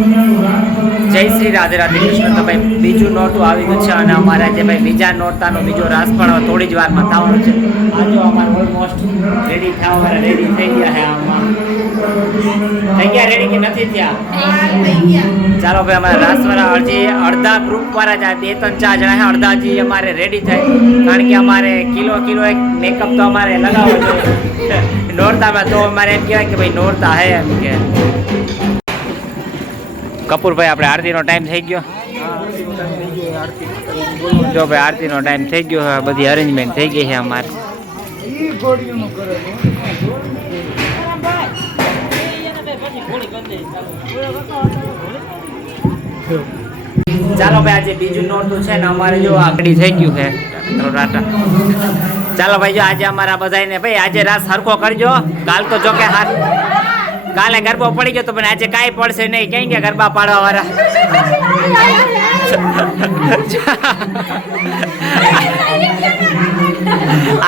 જય શ્રી રાધે રાધે કૃષ્ણ. તો ભાઈ, બીજું નોરતું આવી ગયું છે અને અમારે જે ભાઈ બીજા નોરતાનો બીજો રાસ પણ થોડી જ વારમાં થવાનો છે. આ જો અમારે ઓલમોસ્ટ રેડી થયા, અમારે રેડી થઈ ગયા છે આમાં. થઈ ગયા રેડી કે નથી થયા? ચાલો ભાઈ, અમારા રાસવાળા અડધી અડધા ગ્રુપ વાળા જ બે ત્રણ ચાર જણા છે, અડધા હજી અમારે રેડી થાય. કારણ કે અમારે કિલો કિલો એક મેકઅપ તો અમારે લગાવવો છે નોરતામાં તો અમારે એમ કહેવાય કે ભાઈ નોરતા હે એમ કે. કપૂરભાઈ, આપણે આરતીનો ટાઈમ થઈ ગયો. જો ભાઈ, આરતીનો ટાઈમ થઈ ગયો હવે બધી અરેન્જમેન્ટ થઈ ગઈ છે અમારે. ચાલો ભાઈ, આજે બીજું નોરતું છે ને, અમારે જો આગળ થઈ ગયું છે. ચાલો ભાઈ, જો આજે અમારા બધાને ભાઈ, આજે રાત સરખો કરજો. કાલ તો જો કે હાથ કાલે ગરબો પડી ગયો તો પણ આજે કાંઈ પડશે નહીં. ક્યાં ગયા ગરબા પાડવા વાળા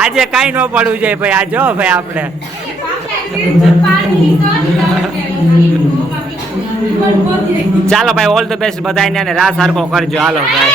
આજે કાંઈ ન પડવું જોઈએ ભાઈ. આ જો ભાઈ આપણે. ચાલો ભાઈ ઓલ ધ બેસ્ટ બધાને અને રાહ સરખો કરજો. હાલો ભાઈ.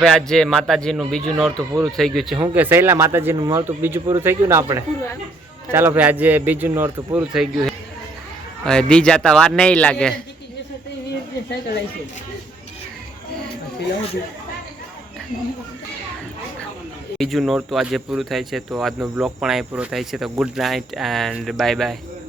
ભાઈ આજે માતાજીનું બીજું નોરતું પૂરું થઈ ગયું છે. શું કે સહેલા માતાજીનું નોરતું બીજું પૂરું થઈ ગયું ને આપણે? ચાલો ભાઈ આજે બીજું નોરતું પૂરું થઈ ગયું છે. હવે દી જાતા વાર નહીં લાગે. બીજું નોરતું આજે પૂરું થાય છે તો આજનો બ્લોગ પણ અહીં પૂરો થાય છે. તો good night and bye bye.